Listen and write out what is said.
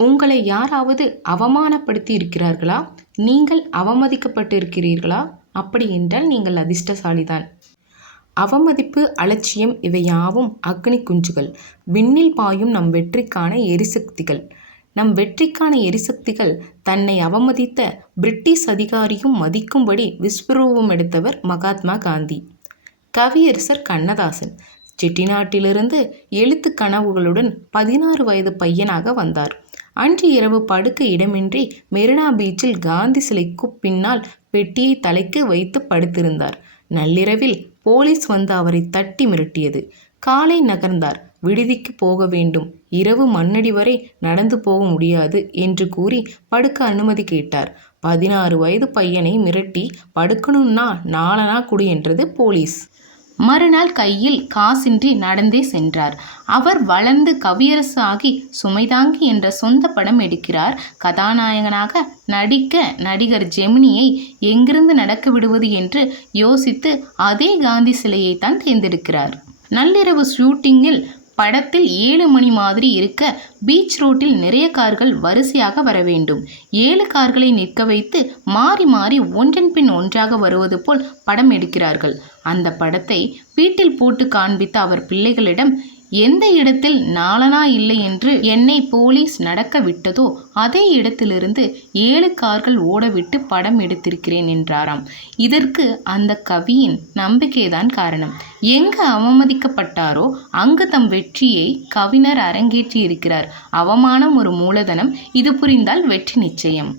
உங்களை யாராவது அவமானப்படுத்தி இருக்கிறார்களா? நீங்கள் அவமதிக்கப்பட்டு இருக்கிறீர்களா? அப்படி என்றால் நீங்கள் அதிர்ஷ்டசாலிதான். அவமதிப்பு, அலட்சியம் இவையாவும் அக்னி குஞ்சுகள். விண்ணில் பாயும் நம் வெற்றிக்கான எரிசக்திகள். நம் வெற்றிக்கான எரிசக்திகள். தன்னை அவமதித்த பிரிட்டிஷ் அதிகாரியும் மதிக்கும்படி விஸ்வரூபம் எடுத்தவர் மகாத்மா காந்தி. கவியரசர் கண்ணதாசன் செட்டிநாட்டிலிருந்து எழுத்து கனவுகளுடன் 16 வயது பையனாக வந்தார். அன்று இரவு படுக்க இடமின்றி மெரினா பீச்சில் காந்தி சிலைக்கு பின்னால் பெட்டியை தலைக்கு வைத்து படுத்திருந்தார். நள்ளிரவில் போலீஸ் வந்து அவரை தட்டி மிரட்டியது. காலை நகர்ந்தார். விடுதிக்கு போக வேண்டும், இரவு மண்ணடி வரை நடந்து போக முடியாது என்று கூறி படுக்க அனுமதி கேட்டார். 16 வயது பையனை மிரட்டி படுக்கணும்னா நாலனா குடி என்றது போலீஸ். மறுநாள் கையில் காசின்றி நடந்தே சென்றார். அவர் வளர்ந்து கவியரசு ஆகி சுமைதாங்கி என்ற சொந்த படம் எடுக்கிறார். கதாநாயகனாக நடிக்க நடிகர் ஜெமினியை எங்கிருந்து நடக்க விடுவது என்று யோசித்து அதே காந்தி சிலையை தான் தேர்ந்தெடுக்கிறார். நள்ளிரவு ஷூட்டிங்கில் படத்தில் 7 மணி மாதிரி இருக்க பீச் ரோட்டில் நிறைய கார்கள் வரிசையாக வர வேண்டும். 7 கார்களை நிற்க வைத்து மாறி மாறி ஒன்றன் பின் ஒன்றாக வருவது போல் படம் எடுக்கிறார்கள். அந்த படத்தை வீட்டில் போட்டு காண்பித்த அவர் பிள்ளைகளிடம் எந்த இடத்தில் நாலனா இல்லை என்று என்னை போலீஸ் நடக்க விட்டதோ அதே இடத்திலிருந்து 7 கார்கள் ஓடவிட்டு படம் எடுத்திருக்கிறேன் என்றாராம். இதற்கு அந்த கவியின் நம்பிக்கைதான் காரணம். எங்கு அவமதிக்கப்பட்டாரோ அங்கு தம் வெற்றியை கவிஞர் அரங்கேற்றி இருக்கிறார். அவமானம் ஒரு மூலதனம். இது புரிந்தால் வெற்றி நிச்சயம்.